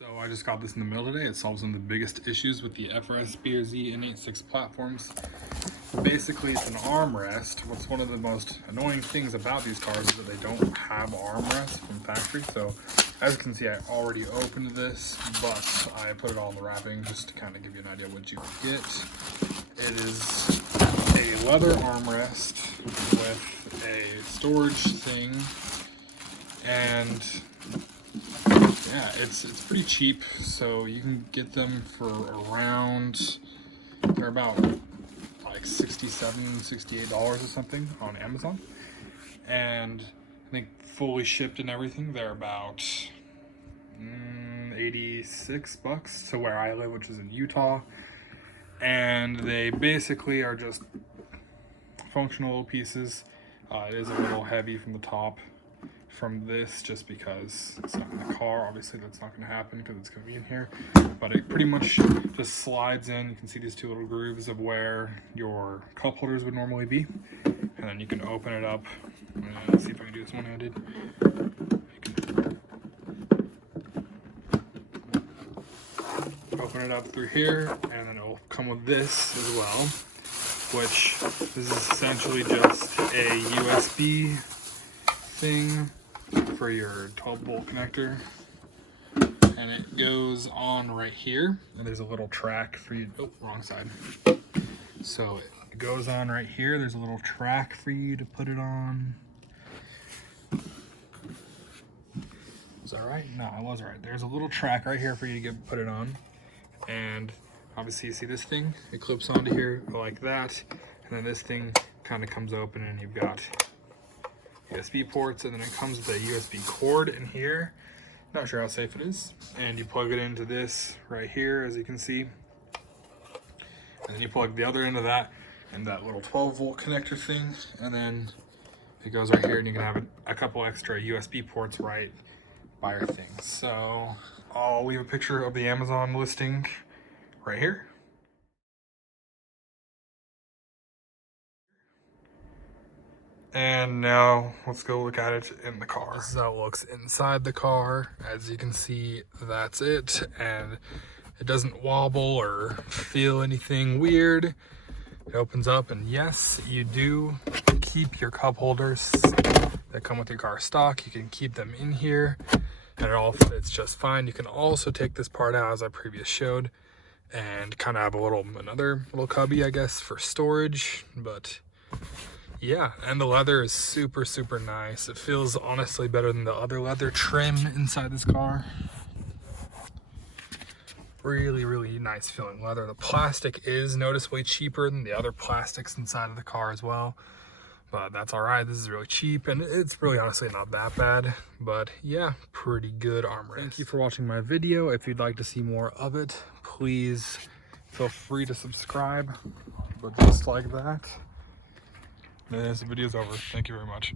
So I just got this in the mail today. It solves one of the biggest issues with the FRS BRZ and 8.6 platforms. Basically, it's an armrest. What's one of the most annoying things about these cars is that they don't have armrests from factory. So as you can see, I already opened this, but I put it all in the wrapping just to kind of give you an idea what you get. It is a leather armrest with a storage thing, and yeah, it's pretty cheap. So you can get them for around, they're about like $67, $68 or something on Amazon. And I think fully shipped and everything, they're about 86 bucks to where I live, which is in Utah. And they basically are just functional pieces. It is a little heavy from the top from this, just because it's not in the car. Obviously that's not going to happen because it's going to be in here, but it pretty much just slides in. You can see these two little grooves of where your cup holders would normally be, and then you can open it up. Let's see if I can do this one-handed. Open it up through here, and then it will come with this as well, which this is essentially just a USB thing for your 12-volt connector, and it goes on right here, and there's a little track for you. Oh, wrong side. So it goes on right here. There's a little track for you to put it on. Was that right? No, I was right. There's a little track right here for you to put it on, and obviously you see this thing, it clips onto here like that, and then this thing kind of comes open, and you've got USB ports, and then it comes with a USB cord in here. Not sure how safe it is. And you plug it into this right here, as you can see. And then you plug the other end of that and that little 12-volt connector thing, and then it goes right here, and you can have a couple extra USB ports right by your thing. So I'll leave a picture of the Amazon listing right here. And now let's go look at it in the car. This is how it looks inside the car. As you can see, that's it. And it doesn't wobble or feel anything weird. It opens up, and yes, you do keep your cup holders that come with your car stock. You can keep them in here, and it all fits just fine. You can also take this part out, as I previously showed, and kind of have another little cubby, I guess, for storage. But yeah, and the leather is super, super nice. It feels honestly better than the other leather trim inside this car. Really, really nice feeling leather. The plastic is noticeably cheaper than the other plastics inside of the car as well, but that's all right. This is really cheap, and it's really honestly not that bad. But yeah, pretty good armrest. Thank you for watching my video. If you'd like to see more of it, please feel free to subscribe. But just like that, this video's over. Thank you very much.